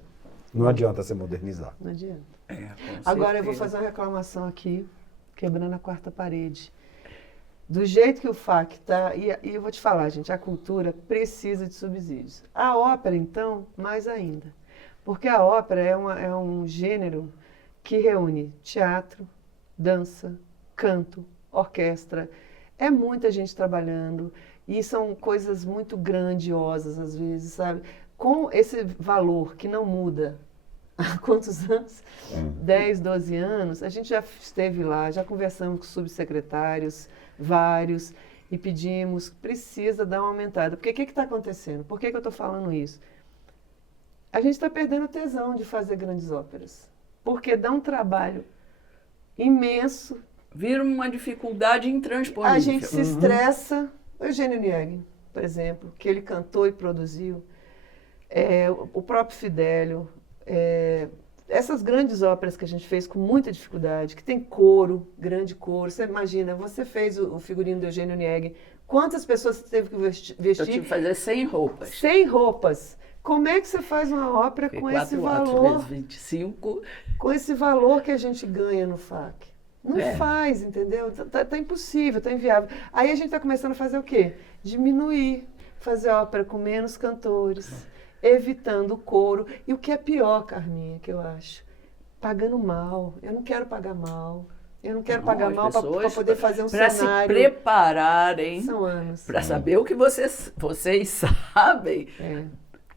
não adianta você modernizar. Não adianta. Com Agora eu vou certeza. fazer uma reclamação aqui, quebrando a quarta parede. Do jeito que o FAC está, e eu vou te falar, gente, a cultura precisa de subsídios. A ópera, então, mais ainda. Porque a ópera é um gênero que reúne teatro, dança, canto, orquestra. É muita gente trabalhando e são coisas muito grandiosas, às vezes, sabe? Com esse valor que não muda há quantos anos? 10, 12 anos. A gente já esteve lá, já conversamos com subsecretários, vários, e pedimos, precisa dar uma aumentada. Porque o que está acontecendo? Por que eu estou falando isso? A gente está perdendo o tesão de fazer grandes óperas. Porque dá um trabalho imenso. Vira uma dificuldade intransponível. A gente se estressa. O Eugênio Nieghi, por exemplo, que ele cantou e produziu, o próprio Fidelio, essas grandes óperas que a gente fez com muita dificuldade, que tem coro, grande coro. Você imagina, você fez o figurino do Eugênio Nieghi, quantas pessoas você teve que vestir? Eu tive que fazer 100 roupas. 100 roupas. Como é que você faz uma ópera com esse 4 valor? vezes 25. Com esse valor que a gente ganha no FAC? Não faz, entendeu? Tá impossível, tá inviável. Aí a gente está começando a fazer o quê? Diminuir, fazer ópera com menos cantores, evitando o coro. E o que é pior, Carminha, que eu acho? Pagando mal. Eu não quero pagar mal. Eu não quero pagar mal para poder fazer um cenário. Para se prepararem. São anos. Para saber o que vocês sabem.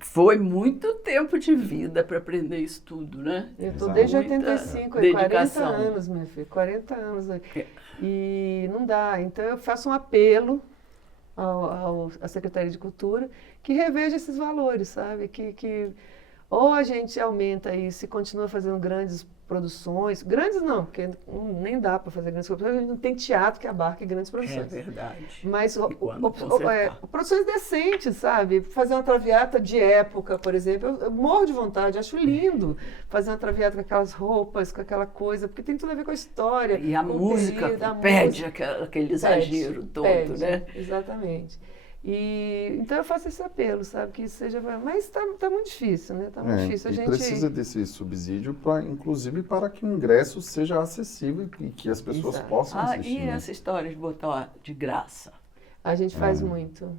Foi muito tempo de vida para aprender isso tudo, né? Eu estou desde 85, 40 anos, minha filha, 40 anos. E não dá. Então eu faço um apelo à Secretaria de Cultura que reveja esses valores, sabe? Que ou a gente aumenta isso e continua fazendo grandes produções, grandes não, porque nem dá para fazer grandes produções, a gente não tem teatro que abarque grandes produções. É verdade. Mas produções decentes, sabe? Fazer uma Traviata de época, por exemplo, eu morro de vontade, acho lindo fazer uma Traviata com aquelas roupas, com aquela coisa, porque tem tudo a ver com a história. E a música pede aquele exagero todo, né? Exatamente. Então eu faço esse apelo, sabe, que seja, mas tá muito difícil, né? Tá muito difícil. A gente precisa desse subsídio inclusive para que o ingresso seja acessível e que as pessoas possam assistir. E essa história de botar de graça? A gente faz muito.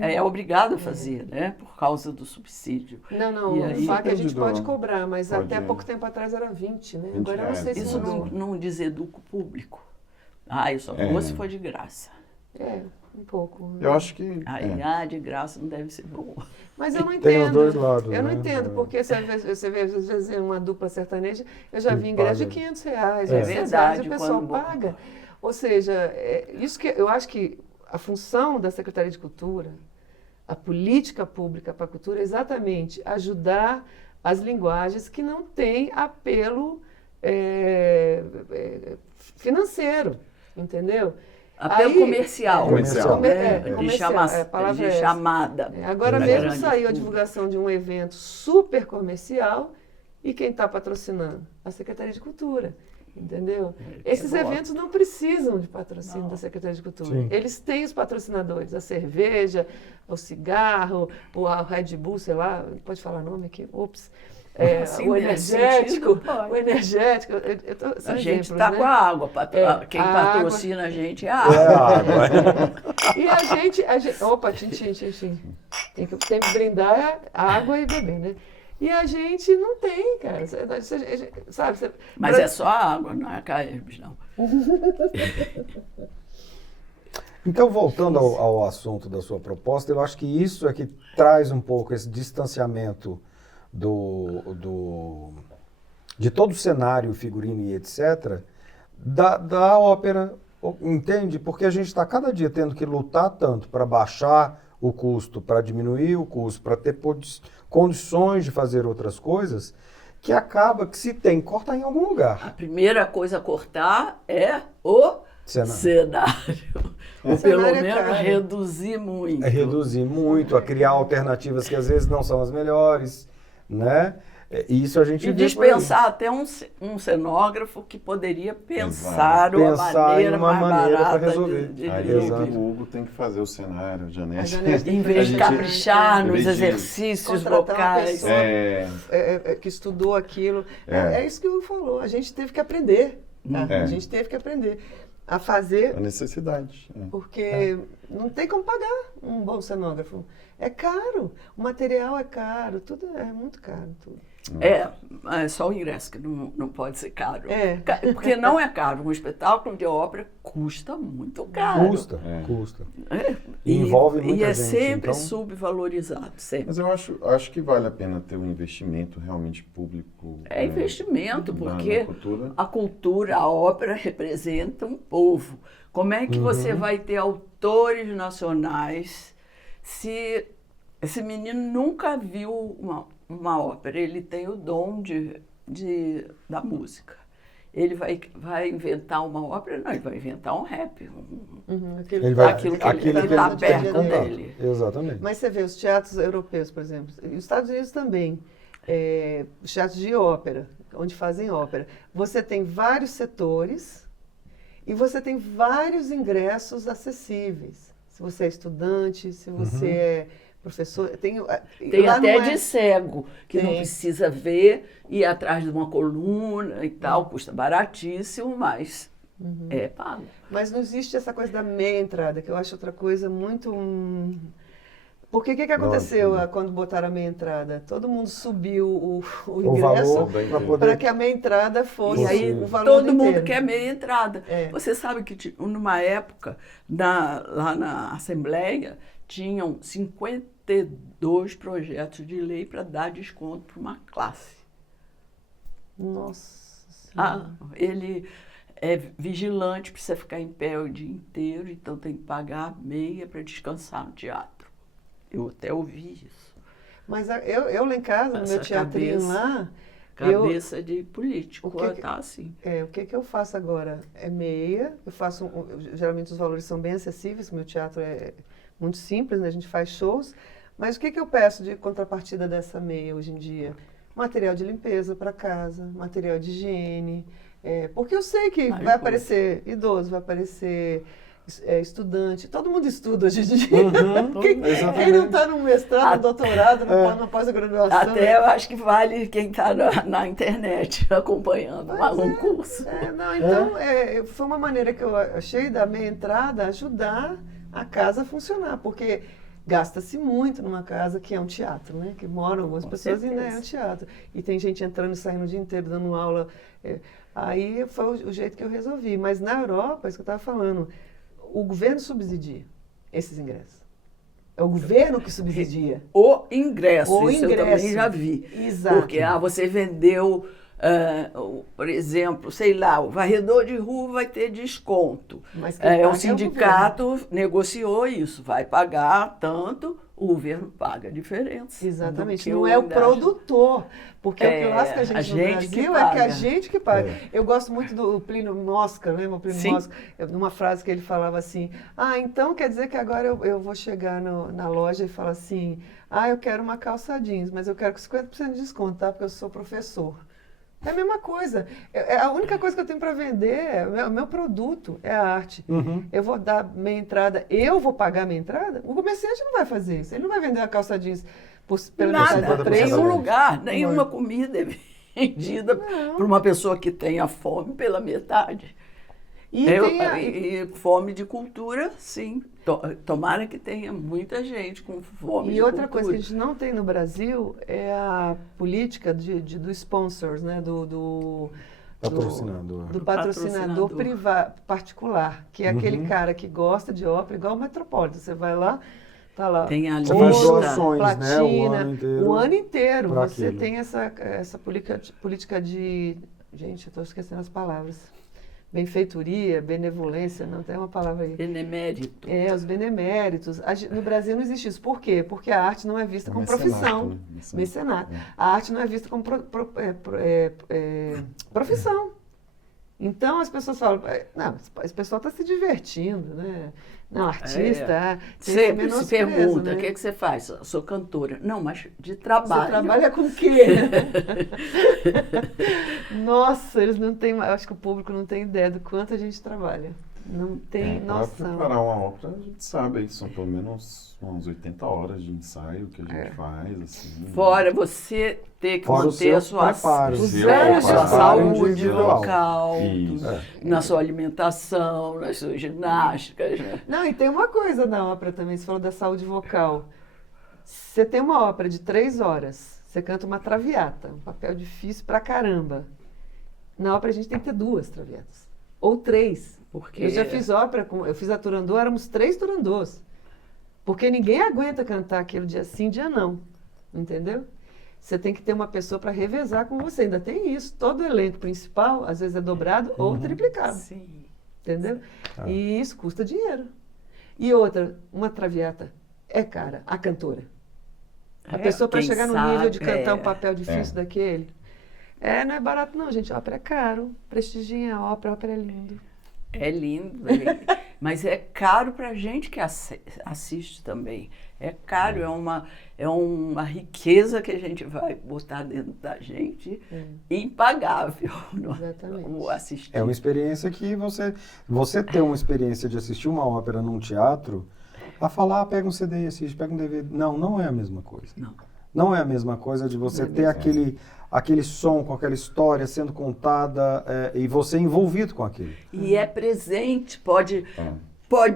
É obrigado a fazer, né? Por causa do subsídio. Não, o FAC a gente pode cobrar, mas até pouco tempo atrás era 20, né? 20 Agora eu não sei se isso não deseduca o público. Eu só vou se for de graça. Um pouco. Eu acho que... de graça não deve ser bom. Mas eu não entendo. Tem os dois lados, eu não entendo, porque você vê às vezes uma dupla sertaneja, eu já vi ingresso de R$500, é verdade, o pessoal paga. Ou seja, isso que eu acho que a função da Secretaria de Cultura, a política pública para a cultura é exatamente ajudar as linguagens que não têm apelo financeiro, entendeu? Apelo comercial. Comercial. De chamada. Agora mesmo saiu a divulgação de um evento super comercial e quem está patrocinando? A Secretaria de Cultura. Entendeu? Esses eventos não precisam de patrocínio da Secretaria de Cultura. Sim. Eles têm os patrocinadores, a cerveja, o cigarro, o Red Bull, sei lá, pode falar nome aqui? Ops. O energético. A gente está com a água. Quem patrocina a gente é a água. E a gente. Opa, tintim. Tem que brindar água e beber, né? E a gente não tem, cara. Sabe? Mas é só a água, não é Caerbes, não. Então, voltando ao assunto da sua proposta, eu acho que isso é que traz um pouco esse distanciamento de todo o cenário, figurino e etc., da ópera, entende? Porque a gente está cada dia tendo que lutar tanto para baixar o custo, para diminuir o custo, para ter condições de fazer outras coisas, que acaba que se tem que cortar em algum lugar. A primeira coisa a cortar é o cenário. Ou O pelo cenário é menos caro. reduzir muito. É reduzir muito, a criar alternativas que às vezes não são as melhores, né? E isso a gente E vê por aí. dispensar até um cenógrafo que poderia pensar uma Pensar maneira em uma mais maneira pra barata resolver. de Aí resolver. o Hugo tem que fazer o cenário, a Janete. A Janete tem Em que vez de fazer. caprichar Em nos vez de exercícios contratar uma vocais. pessoa. Que estudou aquilo. É. É isso que o Hugo falou. A gente teve que aprender. Tá? É. A gente teve que aprender a fazer, A necessidade. porque não tem como pagar um bom cenógrafo. É caro. O material é caro. Tudo é muito caro. Tudo. É só o ingresso que não pode ser caro. É. Porque não é caro. Um espetáculo de ópera custa muito caro. Custa, É. custa. É. E envolve muita E é gente, sempre então- subvalorizado, sempre. Mas eu acho que vale a pena ter um investimento realmente público. É investimento, porque na cultura. a cultura, a ópera representa um povo. Como é que você vai ter autores nacionais se esse menino nunca viu uma ópera? Ele tem o dom da música. Ele vai inventar uma ópera? Não, ele vai inventar um rap. Ele vai, Aquilo que aquilo ele que tá ele tem perto contato. dele. Exatamente. Mas você vê os teatros europeus, por exemplo, e os Estados Unidos também, os teatros de ópera, onde fazem ópera. Você tem vários setores e você tem vários ingressos acessíveis. Se você é estudante, se você é professor, tem Tem lá até não é- de cego, que não Tem. precisa ver, ir atrás de uma coluna e tal, custa baratíssimo, mas é pago. Mas não existe essa coisa da meia entrada, que eu acho outra coisa muito. Porque o que aconteceu quando botaram a meia entrada? Todo mundo subiu o O ingresso valor para para poder... que a meia entrada fosse E aí o valor todo mundo inteiro. quer meia entrada. É. Você sabe que numa época, lá na Assembleia, tinham 52 projetos de lei para dar desconto para uma classe. Nossa Ah, Senhora. ele é vigilante, precisa ficar em pé o dia inteiro, então tem que pagar meia para descansar no teatro. Eu até ouvi isso. Mas eu lá em casa, no Essa meu teatrinho cabeça. lá, Cabeça de político, O que que- tá assim. o que eu faço agora? É meia, eu faço, geralmente os valores são bem acessíveis, meu teatro é muito simples, né? A gente faz shows, mas o que eu peço de contrapartida dessa meia hoje em dia? Material de limpeza para casa, material de higiene, porque eu sei que vai aparecer idoso, vai aparecer estudante, todo mundo estuda hoje em dia. Quem não está no mestrado, no doutorado, na pós-graduação? Até eu acho que vale quem está na internet acompanhando um curso. Não, então, foi uma maneira que eu achei da meia entrada ajudar a casa a funcionar, porque gasta-se muito numa casa que é um teatro, né? Que moram algumas pessoas e é um teatro. E tem gente entrando e saindo o dia inteiro, dando aula. Aí foi o jeito que eu resolvi. Mas na Europa, isso que eu estava falando, o governo subsidia esses ingressos. É o governo que subsidia. O ingresso, O isso eu ingresso. também já vi. Exato. Porque você vendeu, por exemplo, sei lá, o varredor de rua vai ter desconto. Mas quem paga é O o sindicato negociou isso, vai pagar tanto, o governo paga a diferença. Exatamente, do que não é o ingresso. produtor, porque o que lasca a gente no gente que Brasil é que a paga. gente que paga. Eu gosto muito do Plínio Mosca, lembra o Plínio Sim. Mosca? Numa frase que ele falava assim, então quer dizer que agora eu vou chegar na loja e falar assim, eu quero uma calça jeans, mas eu quero com 50% de desconto, tá? Porque eu sou professor. É a mesma coisa. A única coisa que eu tenho para vender, o meu produto é a arte. Eu vou dar meia entrada, eu vou pagar meia entrada? O comerciante não vai fazer isso. Ele não vai vender uma calça jeans pela metade Nada, do preço. nenhum lugar, nenhuma comida é vendida para uma pessoa que tenha fome pela metade. E E fome de cultura, sim. Tomara que tenha muita gente com fome E de outra cultura. coisa que a gente não tem no Brasil é a política do sponsors, né? Do Patrocinador. do patrocinador particular, que é aquele cara que gosta de ópera, igual o Metropolitan. Você vai lá, tá lá. Tem a Você faz lista. doações, né? Platina, o ano inteiro. pra Você aquilo. tem essa política de... Gente, eu estou esquecendo as palavras. Benfeitoria, benevolência, não tem uma palavra aí. Benemérito. Os beneméritos. No Brasil não existe isso. Por quê? Porque a arte não é vista como profissão. Né? Mecenato. A arte não é vista como profissão. Então as pessoas falam, não, esse pessoal está se divertindo, né? Não, artista, tem esse Sempre se menosprezo, pergunta, né? o que você faz? Eu sou cantora. Não, mas de trabalho. Você trabalha com o quê? Nossa, eles não têm, eu acho que o público não tem ideia do quanto a gente trabalha. Não tem Para noção. preparar uma ópera, a gente sabe aí que são pelo menos umas 80 horas de ensaio que a gente faz, assim. Fora você ter que Fora o manter seu a sua, preparo. sua Seu preparo saúde individual. vocal, Isso. na sua alimentação, nas suas ginásticas. Né? Não, e tem uma coisa na ópera também, você falou da saúde vocal. Você tem uma ópera de 3 horas, você canta uma traviata, um papel difícil pra caramba. Na ópera a gente tem que ter 2 traviatas, ou 3. Porque Eu já fiz ópera, eu fiz a Turandot, éramos 3 Turandots. Porque ninguém aguenta cantar aquilo dia sim, dia não. Entendeu? Você tem que ter uma pessoa para revezar com você. Ainda tem isso. Todo elenco principal, às vezes, é dobrado ou triplicado. Sim. Entendeu? E isso custa dinheiro. E outra, uma traviata é cara, a cantora. A pessoa para quem chegar no sabe, nível de cantar um papel difícil daquele. Não é barato não, gente. A ópera é caro. Prestigiem a ópera é lindo. É lindo, mas é caro para a gente que assiste também. É caro, é uma riqueza que a gente vai botar dentro da gente, impagável. Exatamente. O assistir. É uma experiência que você ter uma experiência de assistir uma ópera num teatro, a falar, pega um CD e assiste, pega um DVD. Não, não é a mesma coisa. Não é a mesma coisa de você ter aquele som com aquela história sendo contada e você envolvido com aquilo. E é presente, pode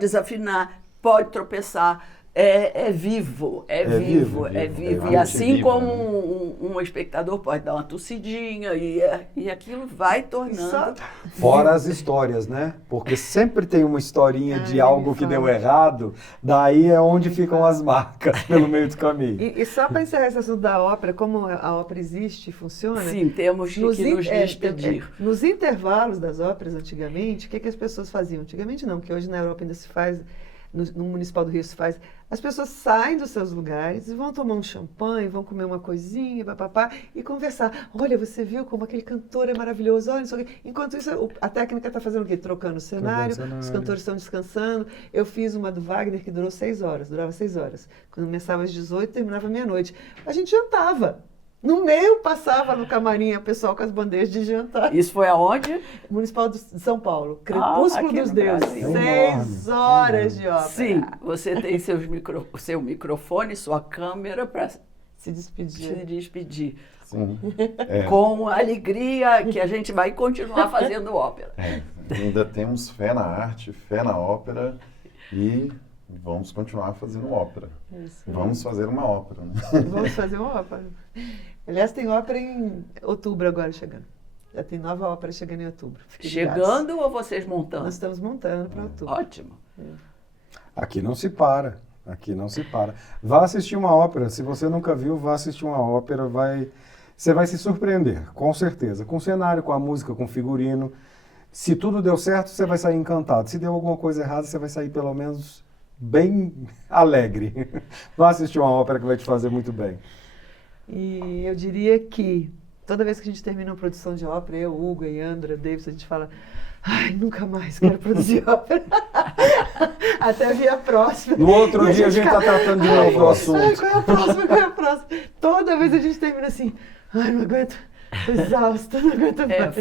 desafinar, pode tropeçar. É vivo. E assim vivo, como né? um espectador pode dar uma tossidinha e aquilo vai tornando. Fora as histórias, né? Porque sempre tem uma historinha de algo que deu errado, daí é onde ficam as marcas pelo meio do caminho. E só para encerrar esse assunto da ópera, como a ópera existe e funciona... Sim, temos que nos despedir. Nos intervalos das óperas, antigamente, o que as pessoas faziam? Antigamente não, porque hoje na Europa ainda se faz, no Municipal do Rio se faz. As pessoas saem dos seus lugares e vão tomar um champanhe, vão comer uma coisinha, papapá, e conversar. Olha, você viu como aquele cantor é maravilhoso? Olha, isso aqui. Enquanto isso, a técnica está fazendo o quê? Trocando o cenário, os cantores estão descansando. Eu fiz uma do Wagner que durou 6 horas, durava 6 horas. Quando começava às 18, terminava meia-noite. A gente jantava. No meio passava no camarim o pessoal com as bandejas de jantar. Isso foi aonde? Municipal de São Paulo, Crepúsculo aqui dos no Deuses. Brasil. 6 horas de ópera. Sim, você tem seu microfone, sua câmera para Se despedir. se despedir. Sim. Com a alegria que a gente vai continuar fazendo ópera. Ainda temos fé na arte, fé na ópera e vamos continuar fazendo ópera. Isso. Vamos fazer uma ópera, né? Vamos fazer uma ópera. Aliás, tem ópera em outubro agora chegando. Já tem nova ópera chegando em outubro. Fiquem ligados. Chegando ou vocês montando? Nós estamos montando para outubro. Ótimo. Aqui não se para. Aqui não se para. Vá assistir uma ópera. Se você nunca viu, vá assistir uma ópera. Você vai se surpreender, com certeza. Com o cenário, com a música, com o figurino. Se tudo deu certo, você vai sair encantado. Se deu alguma coisa errada, você vai sair pelo menos bem alegre. Vá assistir uma ópera que vai te fazer muito bem. E eu diria que toda vez que a gente termina uma produção de ópera, eu, Hugo, Yandra, Davis, a gente fala: ai, nunca mais quero produzir ópera. Até vir a próxima. No outro E dia a gente está tratando de novo do Ai, assunto. qual é a próxima? Qual é a próxima? Toda vez a gente termina assim: ai, não aguento, tô exausta, não aguento mais.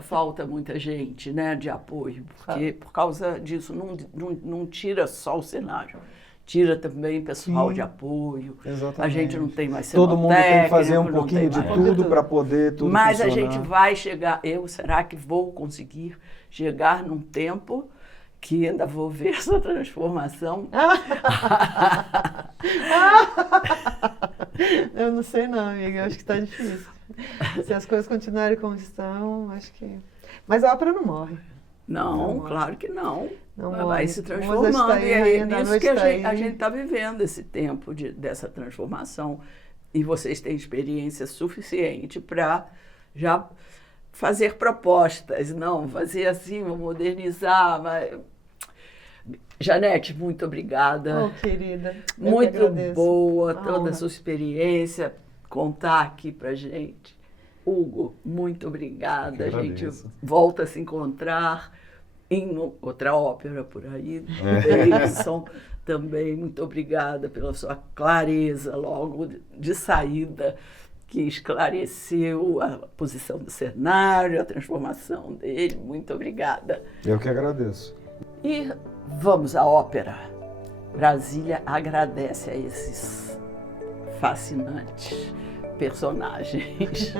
Falta muita gente, né, de apoio, porque por causa disso não tira só o cenário. Tira também pessoal de apoio. Exatamente. A gente não tem mais Todo mundo tem que fazer um não pouquinho tem de mais- tudo para poder tudo Mas funcionar. a gente vai chegar. Será que vou conseguir chegar num tempo que ainda vou ver essa transformação? Eu não sei não, amiga. Eu acho que está difícil. Se as coisas continuarem como estão, acho que... Mas a ópera não morre. Não, Não, claro que não. Não Vai morre. se Mozart transformando. está aí, E é Rainha da nisso Noite que está a aí. gente está vivendo, esse tempo dessa transformação. E vocês têm experiência suficiente para já fazer propostas. Não, fazer assim, modernizar. Janete, muito obrigada. Oh, querida. eu que Muito agradeço. boa A toda honra. a sua experiência, contar aqui pra gente. Hugo, muito obrigada. Eu que A gente agradeço. volta a se encontrar em outra ópera por aí. Davidson, também muito obrigada pela sua clareza logo de saída, que esclareceu a posição do cenário, a transformação dele. Muito obrigada. Eu que agradeço. E vamos à ópera. Brasília agradece a esses fascinantes personagens.